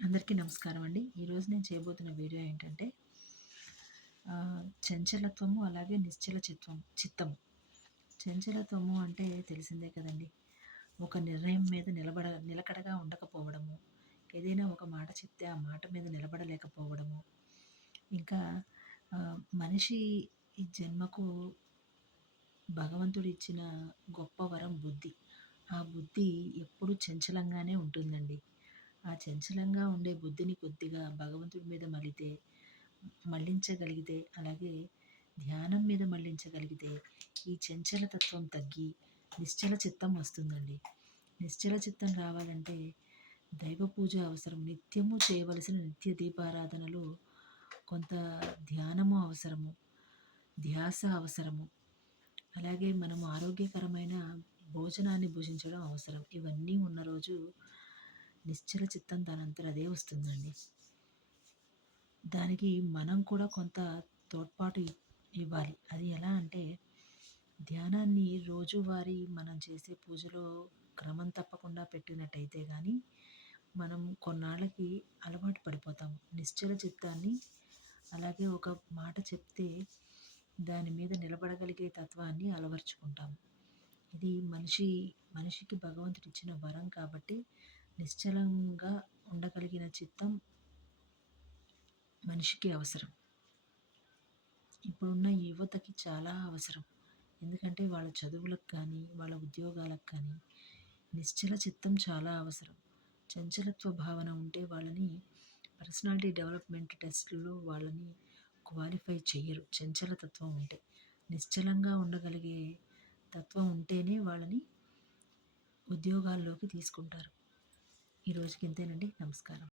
అందరికీ నమస్కారం అండి. ఈరోజు నేను చేయబోతున్న వీడియో ఏంటంటే చంచలత్వము అలాగే చిత్తము. చంచలత్వము అంటే తెలిసిందే కదండీ! ఒక నిర్ణయం మీద నిలకడగా ఉండకపోవడము, ఏదైనా ఒక మాట చెప్తే ఆ మాట మీద నిలబడలేకపోవడము, ఇంకా మనిషి ఈ జన్మకు భగవంతుడిచ్చిన గొప్ప వరం బుద్ధి. ఆ బుద్ధి ఎప్పుడూ చంచలంగానే ఉంటుందండి. ఆ చంచలంగా ఉండే బుద్ధిని కొద్దిగా భగవంతుడి మీద మళ్ళించగలిగితే, అలాగే ధ్యానం మీద మళ్ళించగలిగితే, ఈ చంచల తత్వం తగ్గి నిశ్చల చిత్తం వస్తుందండి. నిశ్చల చిత్తం రావాలంటే దైవ పూజ అవసరం. నిత్యము చేయవలసిన నిత్య దీపారాధనలు, కొంత ధ్యానము అవసరము, ధ్యాస అవసరము. అలాగే మనము ఆరోగ్యకరమైన భోజనాన్ని భుజించడం అవసరం. ఇవన్నీ ఉన్న రోజు నిశ్చల చిత్తం దానంతట అదే వస్తుందండి. దానికి మనం కూడా కొంత తోడ్పాటు ఇవ్వాలి. అది ఎలా అంటే, ధ్యానాన్ని రోజువారీ మనం చేసే పూజలో క్రమం తప్పకుండా పెట్టినట్టయితే కానీ మనం కొన్నాళ్ళకి అలవాటు పడిపోతాము. నిశ్చల చిత్తాన్ని, అలాగే ఒక మాట చెప్తే దాని మీద నిలబడగలిగే తత్వాన్ని అలవర్చుకుంటాము. ఇది మనిషికి భగవంతుడిచ్చిన వరం కాబట్టి నిశ్చలంగా ఉండగలిగిన చిత్తం మనిషికి అవసరం. ఇప్పుడున్న యువతకి చాలా అవసరం. ఎందుకంటే వాళ్ళ చదువులకు కానీ, వాళ్ళ ఉద్యోగాలకు కానీ నిశ్చల చిత్తం చాలా అవసరం. చంచలత్వ భావన ఉంటే వాళ్ళని పర్సనాలిటీ డెవలప్మెంట్ టెస్టుల్లో వాళ్ళని క్వాలిఫై చెయ్యరు. చంచల తత్వం ఉంటే, నిశ్చలంగా ఉండగలిగే తత్వం ఉంటేనే వాళ్ళని ఉద్యోగాల్లోకి తీసుకుంటారు. ఈ రోజుకి ఇంతేనండి. నమస్కారం.